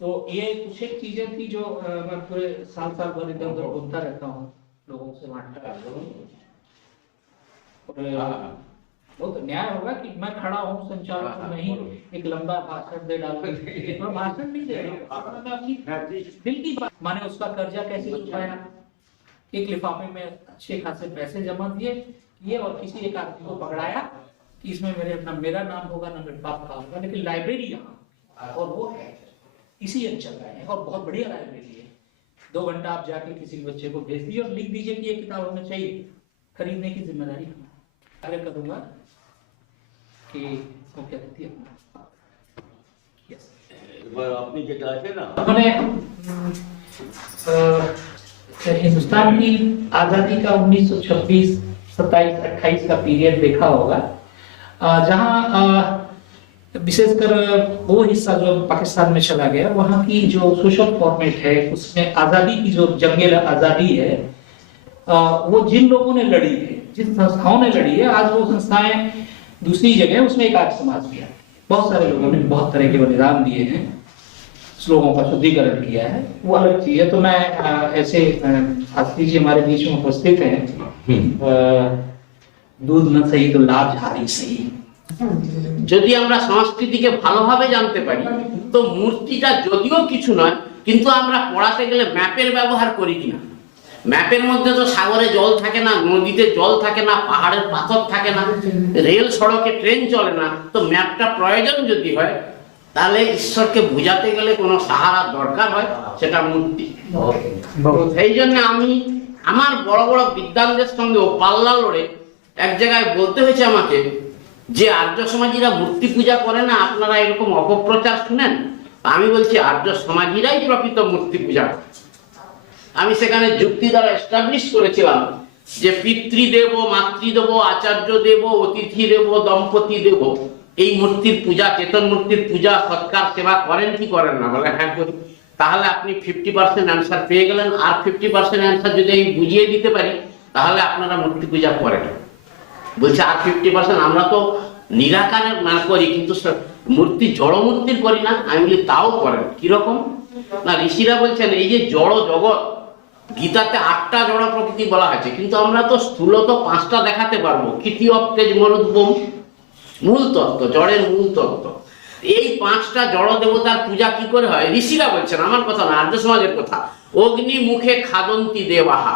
तो ये कुछ एक चीजें थी जो मैं पूरे साल भर इधर उधर घूमता रहता हूँ, लोगों से बांटता रहता हूँ। और वो तो न्याय होगा कि मैं खड़ा हूँ संचालक तो नहीं एक लंबा भाषण दे डालूं। मैं भाषण नहीं दे रहा, मैं अपनी दिल की बात। मैंने उसका कर्जा कैसे चुकाया, एक लिफाफे में अच्छे खासे पैसे जमा किए और किसी एक आदमी को पकड़ाया कि इसमें मेरा नाम होगा ना मेरे बाप का होगा, लेकिन लाइब्रेरी यहाँ और वो है इसी अंचल में है और बहुत बढ़िया लाइब्रेरी है। 2 घंटा आप जाके किसी बच्चे को भेज दीजिए और लिख दीजिए कि ये किताब हमें चाहिए, खरीदने की जिम्मेदारी हमारी। आग्रह करूंगा कि वो क्या कहती है अपनी किताब है ना, उन्होंने हिंदुस्तान की आजादी का 1926, 27, 28 का पीरियड देखा होगा, जहां विशेषकर वो हिस्सा जो पाकिस्तान में चला गया, वहां की जो सोशल फॉर्मेट है उसमें आजादी की जो जंगे आजादी है वो जिन लोगों ने लड़ी है, जिन संस्थाओं ने लड़ी है, आज वो संस्थाएं दूसरी जगह, उसमें एक आर्य समाज भी है। बहुत सारे लोगों ने बहुत तरह के बलिदान दिए हैं, श्लोकों का शुद्धिकरण किया है, वो अलग चीज है। तो मैं ऐसे शास्त्री जी हमारे बीच में उपस्थित हैं, दूध न सही तो लाभ झाड़ी सही। যদি আমরা সংস্কৃতিকে ভালোভাবে জানতে পারি তো মূর্তিটা যদিও কিছু নয়, কিন্তু আমরা পড়াতে গেলে ম্যাপের ব্যবহার করি কিনা। ম্যাপের মধ্যে তো সাগরে জল থাকে না, নদীতে জল থাকে না, পাহাড়ের পাথর থাকে না, রেল সড়কে ট্রেন চলে না, তো ম্যাপটা প্রয়োজন যদি হয় তাহলে ঈশ্বরকে বোঝাতে গেলে কোনো সাহারা দরকার হয়, সেটা মূর্তি। সেই জন্য আমি আমার বড় বড় বিদ্বানদের সঙ্গেও পাল্লা লড়ে এক জায়গায় বলতে হয়েছে আমাকে যে আর্য সমাজীরা মূর্তি পূজা করে না, আপনারা এরকম অপপ্রচার শুনেন। আমি বলছি আর্য সমাজীরাই প্রকৃত মূর্তি পূজা। আমি সেখানে যুক্তি দ্বারা এস্টাবলিশ করেছিলাম যে পিতৃদেব, মাতৃদেব, আচার্য দেব, অতিথি দেব, দম্পতি দেব, এই মূর্তির পূজা, চেতন মূর্তির পূজা সৎকার সেবা করেন কি করেন না? বলে হ্যাঁ করি। তাহলে আপনি 50% অ্যান্সার পেয়ে গেলেন। আর 50% অ্যান্সার যদি আমি বুঝিয়ে দিতে পারি তাহলে আপনারা মূর্তি পূজা করেন। বলছে আর 50% আমরা তো নিরাকারের না করি, কিন্তু মূর্তি জড় মূর্তির করি না। আমি বলি তাও করেন, কিরকম না? ঋষিরা বলছেন এই যে জড় জগৎ, গীতাতে 8টা জড় প্রকৃতি বলা হয়েছে, কিন্তু আমরা তো স্থূলত 5টা দেখাতে পারবো। কৃতি অপ্তেজ মরুদ্ভূম, মূল তত্ত্ব, জড়ের মূল তত্ত্ব। এই 5টা জড় দেবতার পূজা কি করে হয় ঋষিরা বলছেন, আমার কথা না, আর্য সমাজের কথা। অগ্নি মুখে খাদন্তি দেবাহা,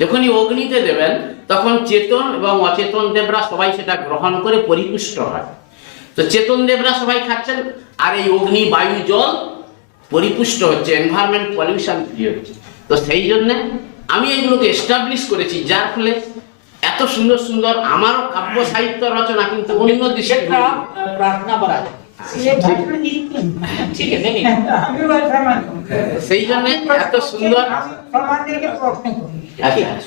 যখনই অগ্নিতে দেবেন তখন চেতন এবং অচেতন দেবরা সবাই সেটা গ্রহণ করে পরিপুষ্ট হয়। তো চেতন দেবরা সবাই খাচ্ছেন আর এই অগ্নি, বায়ু, জল পরিপুষ্ট হচ্ছে, এনভায়রনমেন্ট পলিউশন ফ্রি হচ্ছে। তো সেই জন্য আমি এগুলোকে এস্টাবলিশ করেছি, যার ফলে এত সুন্দর সুন্দর আমারও কাব্য সাহিত্য রচনা কিন্তু অন্য দেশে प्रार्थना बना ठीक है नहीं সেই জন্য এত সুন্দর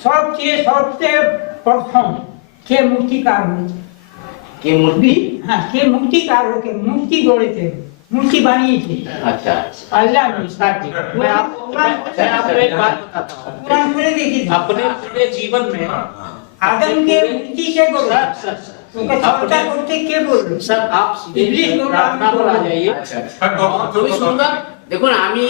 সবচেয়ে প্রথম কে মূর্তিকার হয়েছে? কে মূর্তি? হ্যাঁ, কে মূর্তিকার হয়েছে, মূর্তি গড়েছে, মূর্তি বানিয়েছে। আচ্ছা আল্লাহ मैं आपको एक बात बताता हूँ। अपने पूरे जीवन में आदम के मूर्ति से गढ़ा, उनका छोटा करते के बोल रहे? सर आप प्रार्थना पर आ जाइए। খুবই সুন্দর। দেখুন আমি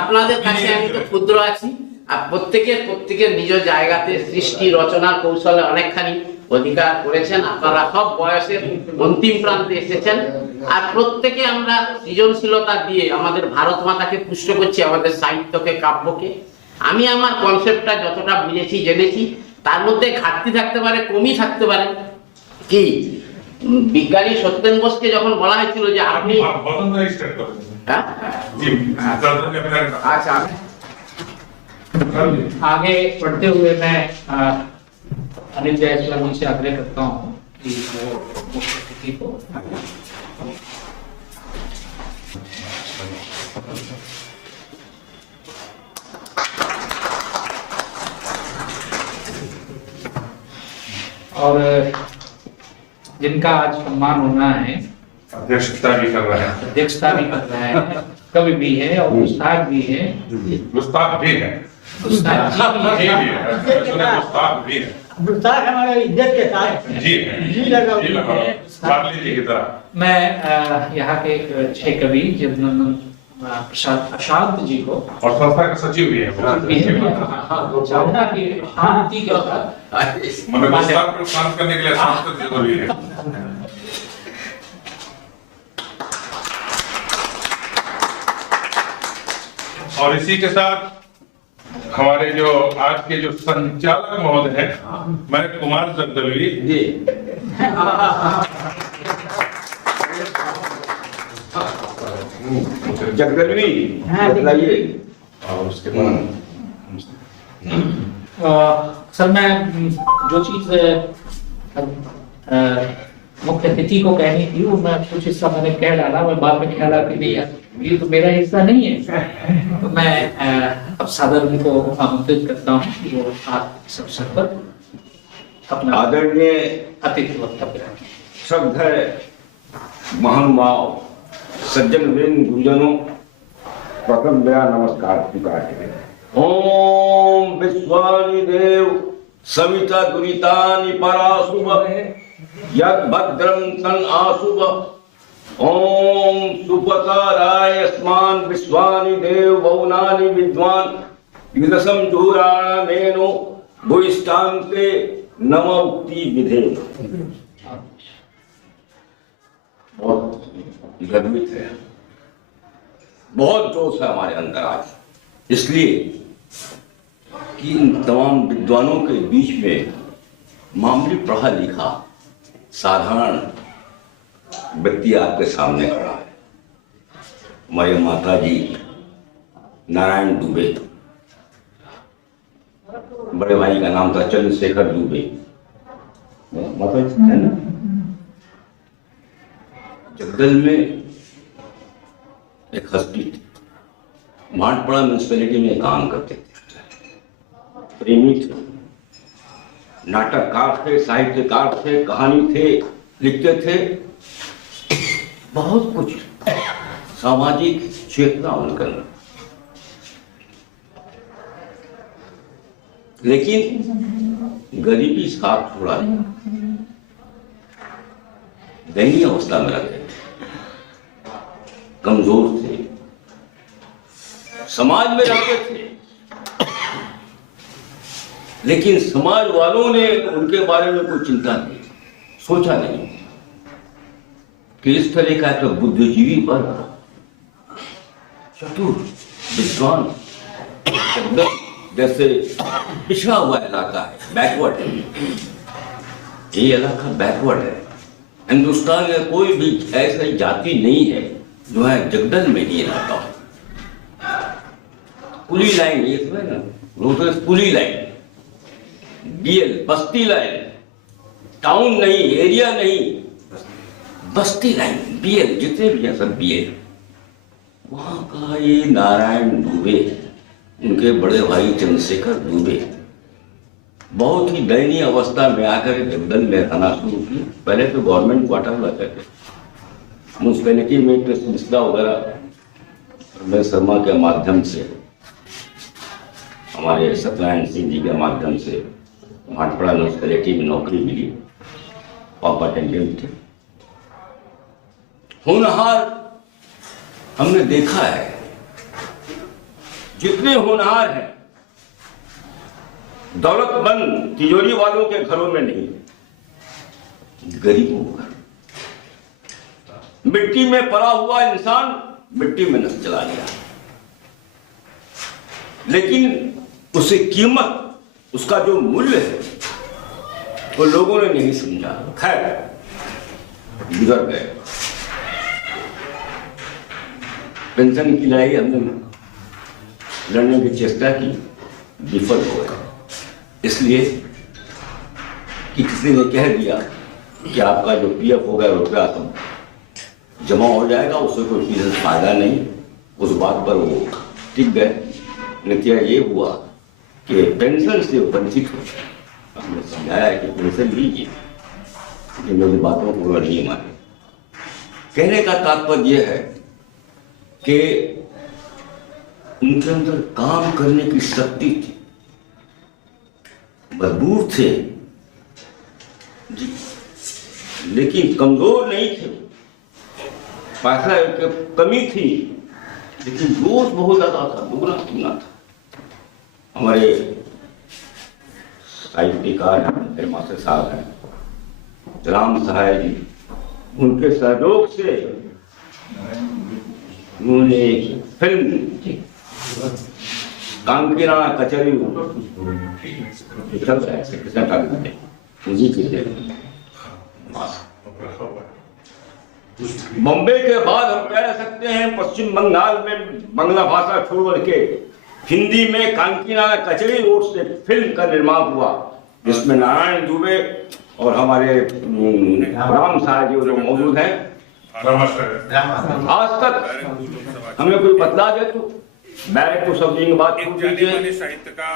আপনাদের কাছে আমি তো ক্ষুদ্র আছি, আর প্রত্যেকের নিজ জায়গাতে সৃষ্টি রচনার কৌশলে অনেকখানি অধিকার করেছেন। আপনারা সব বয়সের অন্তিম প্রান্তে এসেছেন, আর প্রত্যেকে আমরা সৃজনশীলতা দিয়ে আমাদের ভারত মাতাকে পুষ্ট করছি, আমাদের সাহিত্যকে, কাব্যকে। আমি আমার কনসেপ্টটা যতটা বুঝেছি, জেনেছি, তার মধ্যে ঘাটতি থাকতে পারে, কমই থাকতে পারে। কি বিজ্ঞানী সত্যেন বোসকে যখন বলা হয়েছিল যে আপনি अच्छा आगे बढ़ते हुए मैं अनिल जायसवाल जी से आग्रह करता हूँ कि वो मुख्य अतिथि को और जिनका आज सम्मान होना है, अध्यक्षता भी कर रहे हैं, कवि भी है और गुस्ताख भी है। गुस्ताख भी है, गुस्ताख जी भी है, गुस्ताख भी है, गुस्ताख हमारे इज्जत के साथ जी है, जी लगा जी लगा, वारली जी की तरह। मैं यहाँ के 6 कवि जिन्होंने प्रशांत अशांत जी को और संस्था का सचिव भी है चाहता कि शांति के साथ मतलब विस्तार को शांत करने के लिए शांत जरूरी है। और इसी के साथ हमारे जो आज के जो संचालक महोदय हैं, मैं कुमार जगदलवी जी जगदलवी बताइए। और उसके बाद सर मैं जो चीज मुख्य अतिथि को कहनी थी वो मैं कुछ हिस्सा मैंने कह डाला, मैं बाद में ख्याल कि नहीं यार ये तो मेरा हिस्सा नहीं है, तो मैं अब सादर उनको आमंत्रित करता हूँ कि वो आप इस अवसर पर अपना आदरणीय अतिथि वक्तव्य रखें। श्रद्धेय महानुभाव सज्जन वृंद गुरुजनों, प्रथम मेरा नमस्कार स्वीकार करें। ओम विश्वानि देव सविता दुरितानि पराशुभ यद भद्रं तन आशुभ। ओम सुपकाराय अस्मान विश्वानि देव बहुनानि विद्वान विदसम जुहुरामेनो भूयिष्ठान्ते नमोक्ति विधे। बहुत गर्वित है, बहुत जोश है हमारे अंदर आज, इसलिए कि इन तमाम विद्वानों के बीच में मामूली पढ़ा लिखा साधारण व्यक्ति आपके सामने खड़ा है। हमारे माता जी नारायण दुबे, बड़े भाई का नाम था चंद्रशेखर दुबे, माता जी है ना, जगदल में एक हस्ती थी, भाटपाड़ा म्यूनिसिपैलिटी में काम करते थे, प्रेमी थे, नाटककार थे, साहित्यकार थे, कहानी थे, लिखते थे, बहुत कुछ सामाजिक चेतना उनका। लेकिन गरीबी साथ छोड़ा नहीं, दयनीय अवस्था में रहते थे, कमजोर थे, समाज में रहते थे, लेकिन समाज वालों ने उनके बारे में कोई चिंता नहीं, सोचा नहीं कि इस तरह का तो बुद्धिजीवी वर्ग, चतुर विद्वान जैसे पिछड़ा हुआ इलाका है, बैकवर्ड है, ये इलाका बैकवर्ड है। हिंदुस्तान में कोई भी ऐसी जाति नहीं है जो है जगदल में नहीं रहता हो। पुली लाइन ये सब है ना, रोडवेज पुली लाइन, बीएल बस्ती लाइन, टाउन नहीं, एरिया नहीं, बस्ती लाइन, बीएल जितने भी हैं सब बीएल। वहां का ये नारायण दुबे, उनके बड़े भाई चंद्रशेखर दुबे बहुत ही दयनीय अवस्था में आकर जगदल में रहना शुरू की। पहले तो गवर्नमेंट क्वार्टर रहते थे, म्यूनिसिपैलिटी में तो सिलसिला वगैरह रमेश शर्मा के माध्यम से, हमारे सत्यनारायण सिंह जी के माध्यम से भाटपाड़ा म्यूनिसिपैलिटी में नौकरी मिली, पापा टेंडेंट थे। होनहार हमने देखा है, जितने होनहार हैं दौलतमंद तिजोरी वालों के घरों में नहीं, गरीबों का। मिट्टी में पड़ा हुआ इंसान मिट्टी में न चला गया, लेकिन उसे कीमत, उसका जो मूल्य है वो लोगों ने नहीं समझा। खैर गुजर गए। पेंशन की लड़ाई हमने लड़ने की चेष्टा की, विफल हो गए, इसलिए कि किसी ने कह दिया कि आपका जो पीएफ होगा रुपया सब जमा हो जाएगा, उससे कोई विशेष फायदा नहीं। उस बात पर वो टिक गए। नतीजा ये हुआ कि पेंशन से वंचित हो गए। हमने समझाया कि पेंशन लीजिए, कि मेरी बातों को नहीं माने। कहने का तात्पर्य यह है कि उनके अंदर काम करने की शक्ति थी, मजबूर थे, लेकिन कमजोर नहीं थे। पैसा की कमी थी, लेकिन जोश बहुत ज्यादा था, दुगना दुगना था। हमारे साहित्यकार मेरे मास्टर साहब हैं राम सहाय जी, उनके सहयोग से उन्होंने फिल्म कांकीरा कचहरी चल रहा है कृष्णा ठाकुर ने उन्हीं की थे। बॉम्बे के बाद हम कह सकते हैं पश्चिम बंगाल में बांग्ला भाषा छोड़ के हिंदी में कांकीरा कचहरी रोड से फिल्म का निर्माण हुआ, जिसमें नारायण दुबे और हमारे राम सहाय जी जो मौजूद हैं। आज तक हमें कोई बतला दे तो बैरकपुर सब की बात छोड़ दीजिए,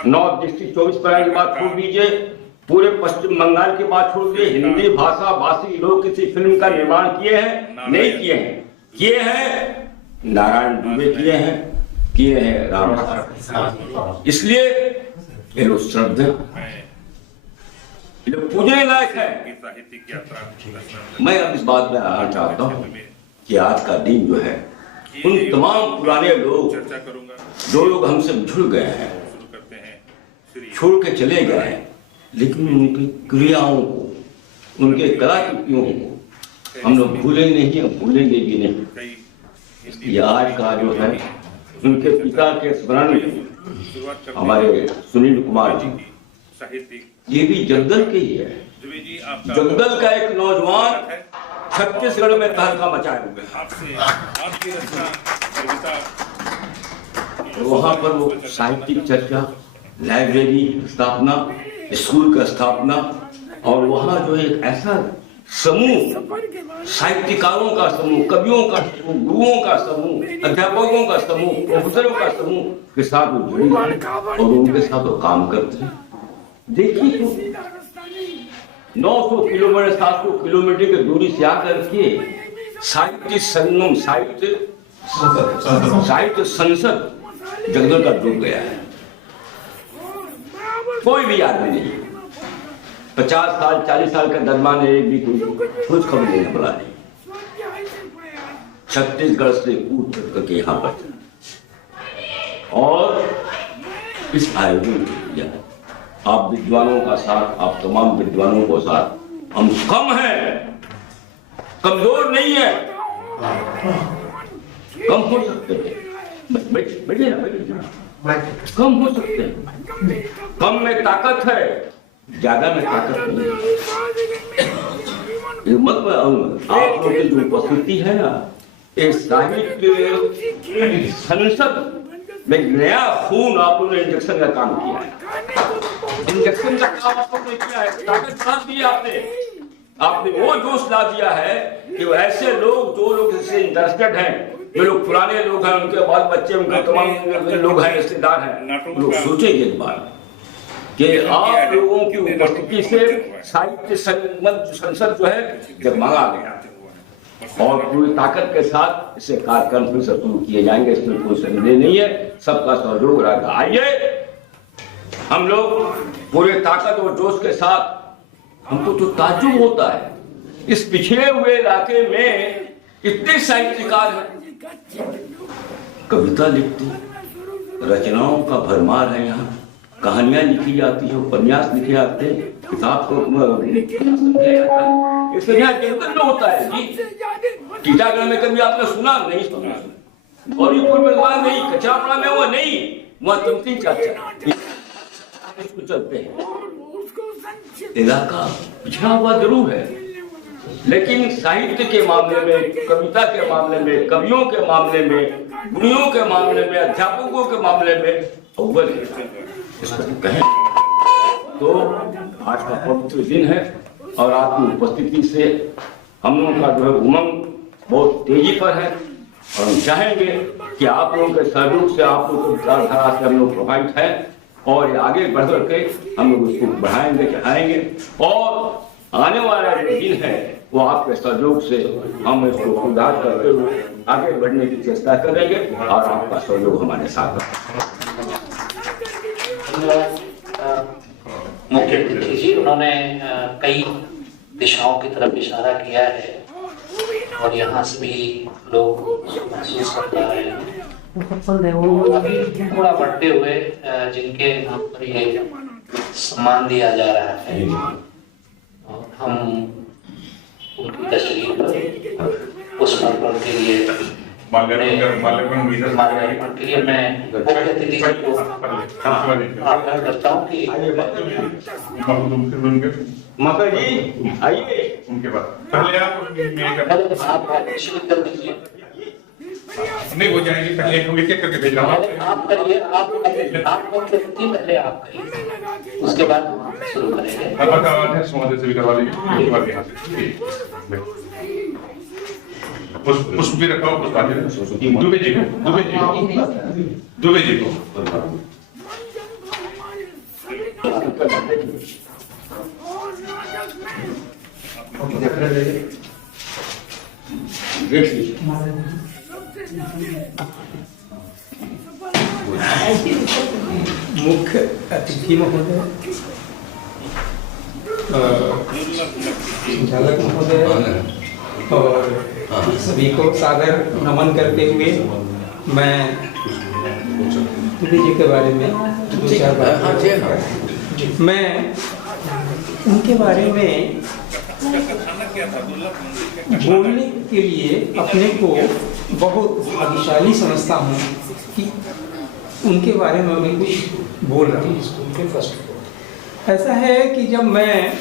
नॉर्थ डिस्ट्रिक्ट 24 परगना की बात छोड़ दीजिए, पूरे पश्चिम बंगाल की बात छोड़ दीजिए, हिंदी भाषा भाषी लोग किसी फिल्म का निर्माण किए हैं? नहीं किए हैं। किए हैं नारायण दुबे, किए हैं राम। इसलिए ये लोग श्रद्धेय, ये लोग पूजने लायक है। मैं अब इस बात में आना चाहता हूँ कि आज का दिन जो है उन तमाम पुराने लोग जो लोग हमसे जुड़ गए हैं, छोड़ के चले गए हैं, लेकिन उनकी क्रियाओं को, उनके कलाकृतियों को हम लोग भूले नहीं और भूलेंगे भी नहीं। ये आज का जो है उनके पिता के स्मरण में हमारे सुनील कुमार जी, ये भी जगदल के ही है। जगदल का एक नौजवान छत्तीसगढ़ में तहलका मचाए हुए हैं। वहां पर वो साहित्यिक चर्चा, लाइब्रेरी स्थापना, स्कूल का स्थापना, और वहां जो है एक ऐसा समूह, साहित्यकारों का समूह, कवियों का समूह, गुरुओं का समूह, अध्यापकों का समूह, प्रोफेसरों का समूह के साथ वो जुड़े और उनके साथ वो काम करते हैं। देखिए तो 900 किलोमीटर 700 किलोमीटर की दूरी से आकर के साहित्य संगम, साहित्य संसद जगदल का डूब गया है। कोई भी आदमी नहीं, 50 साल 40 साल का दरमियान एक भी कुछ खबर नहीं बोला नहीं। छत्तीसगढ़ से कूद करके यहाँ पर और इस आयोजन आप विद्वानों का साथ, आप तमाम विद्वानों को साथ, हम कम हैं, कमजोर नहीं है, कम हो सकते हैं, बैठिए ना, कम हो सकते हैं, कम में ताकत है, ज्यादा में ताकत नहीं। आप लोगों की जो उपस्थिति है ना, एक साहित्य संसद में नया खून आपने इंजेक्शन का काम किया है। इंजेक्शन का काम आपने किया है, ताकत ला दी आपने वो जोश ला दिया है कि ऐसे लोग, जो लोग इससे इंटरेस्टेड हैं, जो लोग पुराने लोग हैं, उनके बाल बच्चे, उनके तमाम लोग हैं, रिश्तेदार हैं, लोग सोचेंगे एक बार कि आप लोगों की उपस्थिति से साहित्य संसद जो है जब मांगा गया और पूरी ताकत के साथ इसे कार्यक्रम फिर से शुरू किए जाएंगे, इसमें कोई संदेह नहीं है, सबका सहयोग रहेगा। आइए हम लोग पूरे ताकत और जोश के साथ, हमको तो ताज्जुब होता है इस पिछड़े हुए इलाके में इतने साहित्यकार हैं, कविता लिखते, रचनाओं का भरमार है, यहाँ कहानियां लिखी जाती है, उपन्यास लिखे जाते हैं, किताब को इसमें यहाँ कीर्तन में होता है जी। टीटागढ़ में कभी आपने सुना? नहीं सुना। गौरीपुर में वहां नहीं, कचरापड़ा में वो नहीं, वहां 3-3 4-4 चलते हैं। इलाका पिछड़ा हुआ जरूर है, लेकिन साहित्य के मामले में, कविता के मामले में, कवियों के मामले में, गुणियों के मामले में, अध्यापकों के मामले में अव्वल है। इसको कहें तो आज का पवित्र दिन है और आपकी उपस्थिति से हम लोगों का जो है उमंग बहुत तेजी पर है, और हम चाहेंगे कि आप लोगों के सहयोग से, आप लोगों की विचारधारा से हम लोग प्रभावित हैं और आगे बढ़ के हम लोग उसको बढ़ाएंगे, चढ़ाएंगे, और आने वाला जो दिन है वो आपके सहयोग से हम इसको सुधार करते हुए आगे बढ़ने की चेष्टा करेंगे और आपका सहयोग हमारे साथ है। मुख्य अतिथि जी, उन्होंने कई दिशाओं की तरफ इशारा किया है और यहाँ से भी लोग महसूस कर पा रहे हैं अभी थोड़ा बढ़ते हुए जिनके नाम पर ये सम्मान दिया जा रहा है, और हम उनकी तस्वीर पर पुष्पार्पण के लिए माल्यार्पण के लिए मैं मुख्य अतिथि को आग्रह करता हूँ कि माता जी आइए। उनके बाद पहले आप शुरू कर दीजिए। नहीं हो जाएगी, पहले हम एक एक करके भेज रहा हूँ। आप करिए, आप मुख्य अतिथि पहले आप करिए, उसके बाद शुरू करेंगे। अध्यक्ष महोदय से भी करवा लीजिए, उसके बाद यहाँ से पुष्प भी रखा हो, दुबे जी को देख लीजिए। मुख्य अतिथि महोदय, संचालक महोदय और सभी को सादर नमन करते हुए मैं जी के बारे में दो चार बात मैं उनके बारे में बोलने के लिए अपने को बहुत भाग्यशाली समझता हूँ कि उनके बारे में मैं कुछ बोल रहा हूँ स्कूल के फर्स्ट। ऐसा है कि जब मैं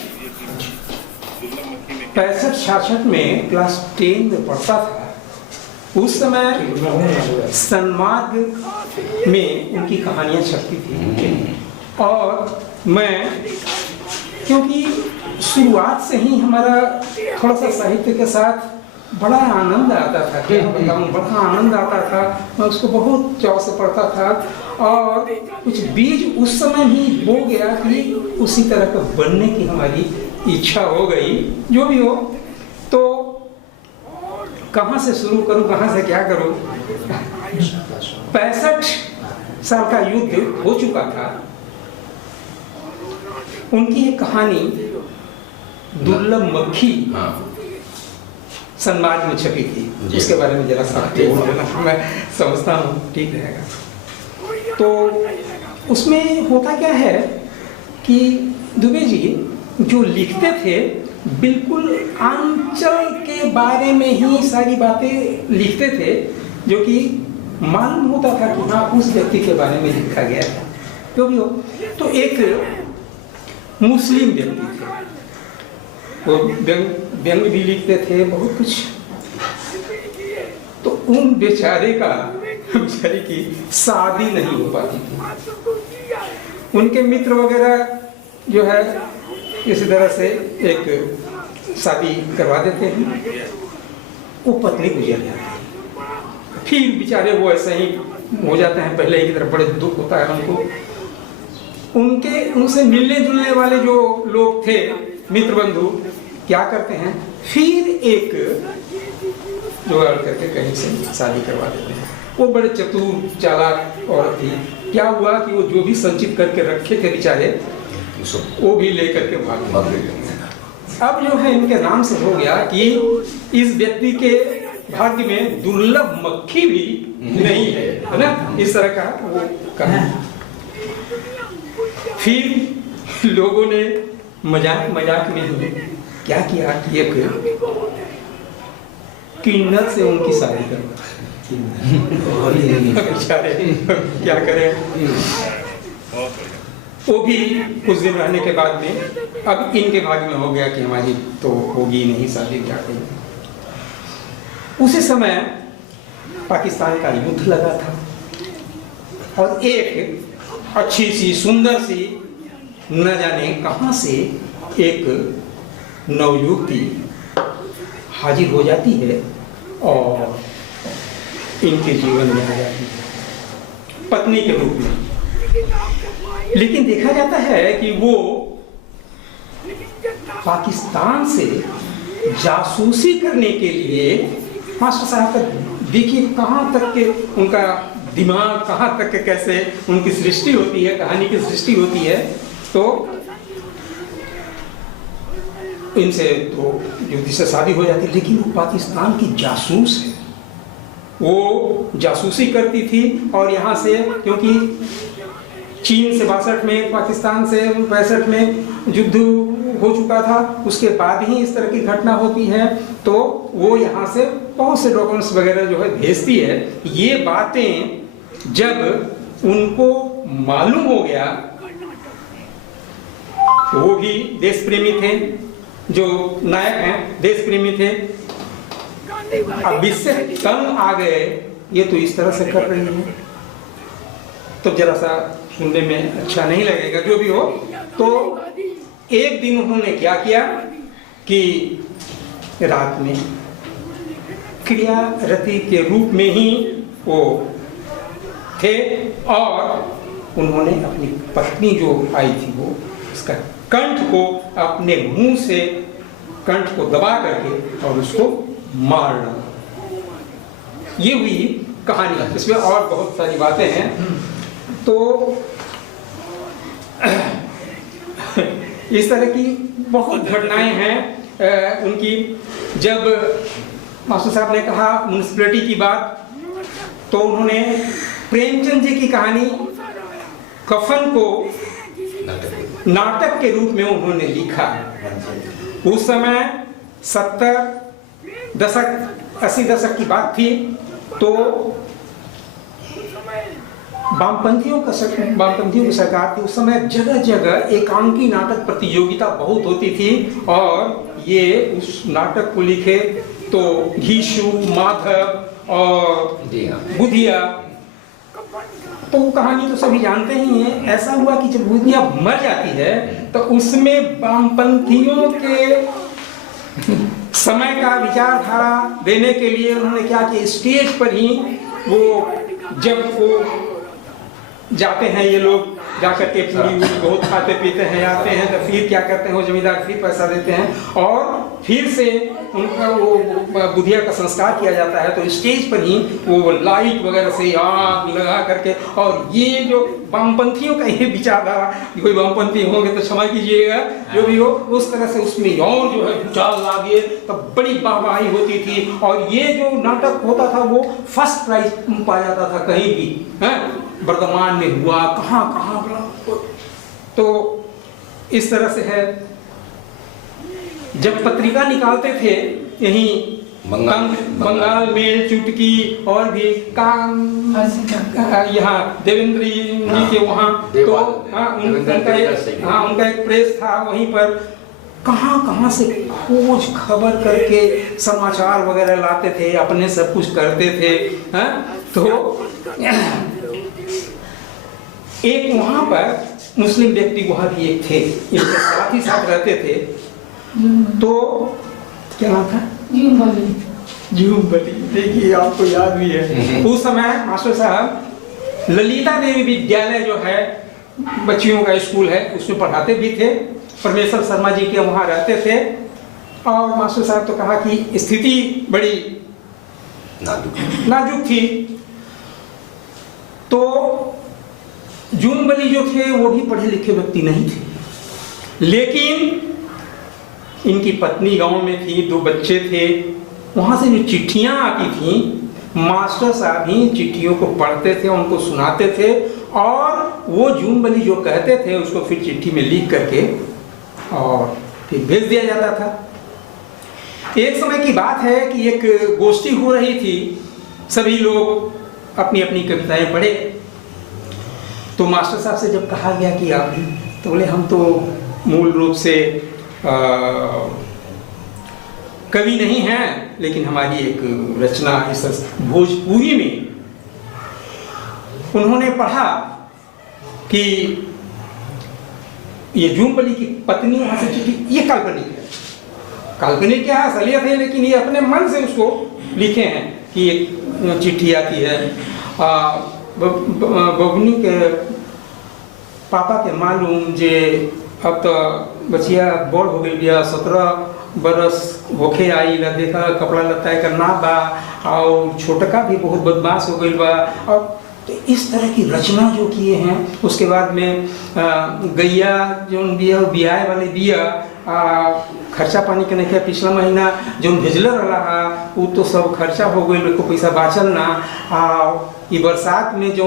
65-66 में क्लास 10 में पढ़ता था, उस समय सन्मार्ग में उनकी कहानियाँ छपती थी, और मैं क्योंकि शुरुआत से ही हमारा थोड़ा सा साहित्य के साथ बड़ा आनंद आता था, क्या बताऊँ, बड़ा आनंद आता था। मैं उसको बहुत चाव से पढ़ता था, और कुछ बीज उस समय ही बो गया कि उसी तरह का बनने की हमारी इच्छा हो गई। जो भी हो, तो कहाँ से शुरू करूँ, कहाँ से क्या करूँ। 65 साल का युद्ध हो चुका था। उनकी एक कहानी दुर्लभ मक्खी सन्मार्ग में छपी थी, उसके बारे में जरा सा मैं समझता हूँ ठीक रहेगा। तो उसमें होता क्या है कि दुबे जी जो लिखते थे बिल्कुल अंचल के बारे में ही सारी बातें लिखते थे, जो कि मालूम होता था कि हाँ उस व्यक्ति के बारे में लिखा गया है। जो भी हो, तो एक मुस्लिम व्यक्ति थे, वो व्यंग भी लिखते थे, बहुत कुछ। तो उन बेचारे की शादी नहीं हो पाती थी। उनके मित्र वगैरह जो है इसी तरह से एक शादी करवा देते हैं, वो पत्नी गुजर जाती है, फिर बेचारे वो ऐसे ही हो जाते हैं। पहले की तरफ बड़े दुख होता है उनको। उनसे मिलने जुलने वाले जो लोग थे, मित्र बंधु, क्या करते हैं, फिर एक जुगाड़ करके कहीं से शादी करवा देते हैं। वो बड़े चतुर चालाक औरत थी। क्या हुआ कि वो जो भी संचित करके रखे थे बेचारे, वो भी लेकर के भाग गए। अब जो है इनके नाम से हो गया कि इस व्यक्ति के भाग्य में दुर्लभ मक्खी भी नहीं है ना, इस तरह का वो कहा। फिर लोगों ने मजाक में ही क्या किया कि एक किन्नर से उनकी शादी करवा। बेचारे क्या करें। वो भी कुछ दिन रहने के बाद में अब इनके भाग्य में हो गया कि हमारी तो होगी नहीं शादी, क्या करें। उसी समय पाकिस्तान का युद्ध लगा था, और एक अच्छी सी सुंदर सी न जाने कहां से एक नवयुवती हाजिर हो जाती है और इनके जीवन में आ जाती है पत्नी के रूप में। लेकिन देखा जाता है कि वो पाकिस्तान से जासूसी करने के लिए, मास्टर साहब का देखिए कहाँ तक के उनका दिमाग, कहाँ तक के कैसे उनकी सृष्टि होती है, कहानी की सृष्टि होती है। तो इनसे तो युवती से शादी हो जाती है, लेकिन वो पाकिस्तान की जासूस है। वो जासूसी करती थी और यहाँ से, क्योंकि चीन से 62 में, पाकिस्तान से 65 में युद्ध हो चुका था, उसके बाद ही इस तरह की घटना होती है, तो वो यहाँ से बहुत से डॉक्यूमेंट्स वगैरह जो है भेजती है। ये बातें जब उनको मालूम हो गया, वो भी देश प्रेमी थे, जो नायक हैं देश प्रेमी थे, अब इससे तंग आ गए, ये तो इस तरह से कर रही है तो जरा सा सुनने में अच्छा नहीं लगेगा, जो भी हो। तो एक दिन उन्होंने क्या किया कि रात में क्रियारति के रूप में ही वो थे और उन्होंने अपनी पत्नी जो आई थी वो उसका कंठ को अपने मुंह से कंठ को दबा करके और उसको मार डाला। ये हुई कहानी। इसमें और बहुत सारी बातें हैं। तो इस तरह की बहुत घटनाएं हैं उनकी। जब मास्टर साहब ने कहा म्युनिसिपैलिटी की बात, तो उन्होंने प्रेमचंद जी की कहानी कफन को नाटक के रूप में उन्होंने लिखा। उस समय 70 दशक 80 दशक की बात थी, तो वामपंथियों की सरकार थी। उस समय जगह जगह एकांकी नाटक प्रतियोगिता बहुत होती थी और ये उस नाटक को लिखे तो घीशु, माधव और बुधिया, तो वो कहानी तो सभी जानते ही हैं। ऐसा हुआ कि जब बुधिया मर जाती है तो उसमें वामपंथियों के समय का विचारधारा देने के लिए उन्होंने क्या किया, स्टेज पर ही वो जब वो जाते हैं, ये लोग जाकर के पूरी बहुत खाते पीते हैं, आते हैं, तो फिर क्या करते हैं, वो जमींदार फिर पैसा देते हैं और फिर से उनका वो बुधिया का संस्कार किया जाता है। तो स्टेज पर ही वो लाइट वगैरह से आग लगा करके, और ये जो वामपंथियों का ये विचारधारा, कोई वामपंथी होंगे तो क्षमा कीजिएगा, जो भी हो, उस तरह से उसमें और जो है भूचाल लागे तो बड़ी वाहवाही होती थी। और ये जो नाटक होता था वो फर्स्ट प्राइज पा जाता था कहीं भी, है वर्धमान में हुआ, कहाँ तो इस तरह से है। जब पत्रिका निकालते थे यहीं बंगाल में चुटकी और भी काम, यहाँ देवेंद्र जी के वहाँ, तो उनका एक प्रेस था, वहीं पर कहाँ से खोज खबर करके समाचार वगैरह लाते थे, अपने सब कुछ करते थे। तो एक वहां पर मुस्लिम व्यक्ति वहां भी एक थे, इनके साथ ही साथ रहते थे, तो क्या नाम था, जूमबली, देखिए आपको याद भी है। उस समय मास्टर साहब ललिता देवी विद्यालय जो है बच्चियों का स्कूल है, उसमें पढ़ाते भी थे। परमेश्वर शर्मा जी के वहां रहते थे और मास्टर साहब तो कहा कि स्थिति बड़ी नाजुक थी। तो जूनबली जो थे वो भी पढ़े लिखे व्यक्ति नहीं थे, लेकिन इनकी पत्नी गांव में थी, 2 बच्चे थे। वहां से जो चिट्ठियां आती थी, मास्टर साहब ही चिट्ठियों को पढ़ते थे, उनको सुनाते थे और वो जूनबली जो कहते थे उसको फिर चिट्ठी में लिख करके और फिर भेज दिया जाता था। एक समय की बात है कि एक गोष्ठी हो रही थी, सभी लोग अपनी अपनी कविताएं पढ़े। तो मास्टर साहब से जब कहा गया कि आप भी, तो बोले हम तो मूल रूप से कवि नहीं हैं, लेकिन हमारी एक रचना इस भोजपुरी में। उन्होंने पढ़ा कि ये जूनबली की पत्नी वहां से चिट्ठी, ये काल्पनिक है, काल्पनिक क्या है, असलियत है, लेकिन ये अपने मन से उसको लिखे हैं कि एक चिट्ठी आती है। बबनी के पापा के मालूम जे अब तो बचिया बड़ हो गई बिया, 17 बरस होखे आई ला, देखा कपड़ा लत्ता कर ना बा, और छोटका भी बहुत बदमाश हो गई बा, और तो इस तरह की रचना जो किए हैं। उसके बाद में गैया जो बिया बियाए वाले बिया खर्चा पानी के नहीं पिछला महीना जो भेजले रहा वो तो सब खर्चा हो गई, लोग को पैसा बाचल ना। ये बरसात में जो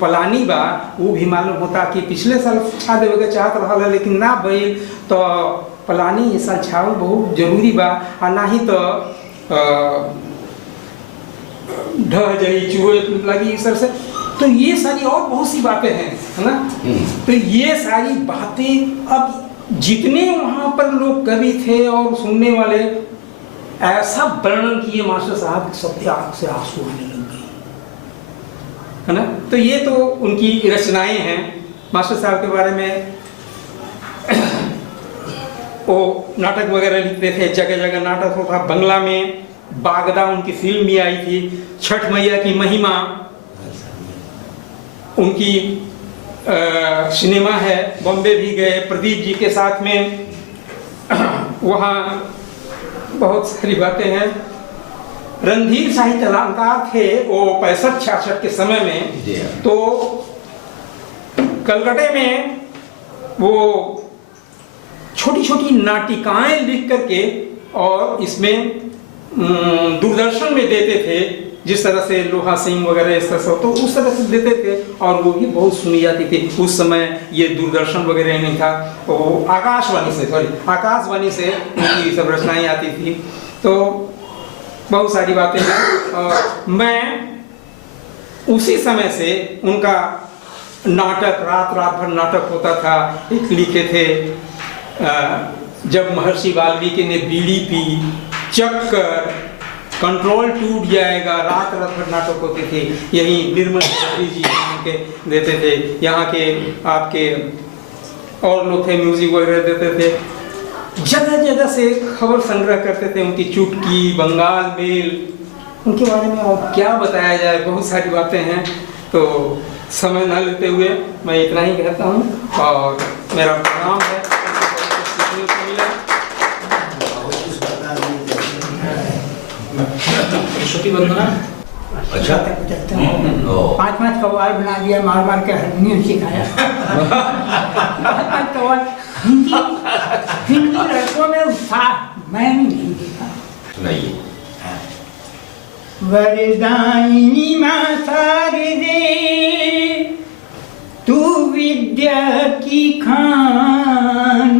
पलानी बा वो भी मालूम होता कि पिछले साल छा देवे के चाहत रहा है लेकिन ना भइल, तो पलानी ये साल छावल बहुत जरूरी बा। और ना ही तो ढह जाई चूहे लगी इस तरह से। तो ये सारी और बहुत सी बातें हैं, है ना। तो ये सारी बातें अब जितने वहां पर लोग कवि थे और सुनने वाले ऐसा वर्णन किए मास्टर साहब सबके आंख से आंसू आने लग गए, है ना। तो ये तो उनकी रचनाएं हैं। मास्टर साहब के बारे में वो नाटक वगैरह लिखते थे, जगह जगह नाटक होता। बंगला में बागदा उनकी फिल्म भी आई थी, छठ मैया की महिमा उनकी सिनेमा है। बॉम्बे भी गए प्रदीप जी के साथ में, वहाँ बहुत सारी बातें हैं। रणधीर साहित्य अलंकार थे वो 65-66 के समय में। तो कलकत्ते में वो छोटी छोटी नाटिकाएं लिख करके और इसमें दूरदर्शन में देते थे, जिस तरह से लोहा सिंह वगैरह इस तरह से, तो उस तरह से देते थे और वो भी बहुत सुनी जाती थी। उस समय ये दूरदर्शन वगैरह नहीं था, तो आकाशवाणी से उनकी सब रचनाएं आती थी। तो बहुत सारी बातें हैं। और मैं उसी समय से उनका नाटक रात भर नाटक होता था। एक लिखे थे जब महर्षि वाल्मीकि ने बीड़ी पी, चक्कर, कंट्रोल टूट जाएगा, रात भर नाटक होते थे। यही निर्मल जी के देते थे, यहाँ के आपके और लोग थे म्यूजिक वगैरह देते थे। जगह जगह से खबर संग्रह करते थे, उनकी चुटकी, बंगाल मेल, उनके बारे में और क्या बताया जाए, बहुत सारी बातें हैं। तो समय न लेते हुए मैं इतना ही कहता हूँ और मेरा प्रणाम है। छोटी वंदना अच्छा 5 कव्वाल बना दिया, मार के हारमोनियम सिखाया। 5 कव्वाल हिंदी लड़कों में उत्साह मैंने नहीं देखा। सुनाइए। वरदायिनी मां शारदे तू विद्या की खान,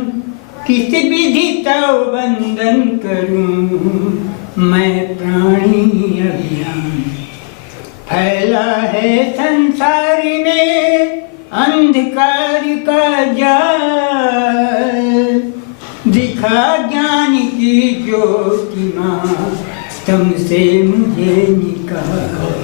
किस विधि तव वंदन करूं मैं प्राणी अभियान। फैला है संसार में अंधकार का जाल, दिखा ज्ञान की ज्योति मां तुमसे मुझे निकाल।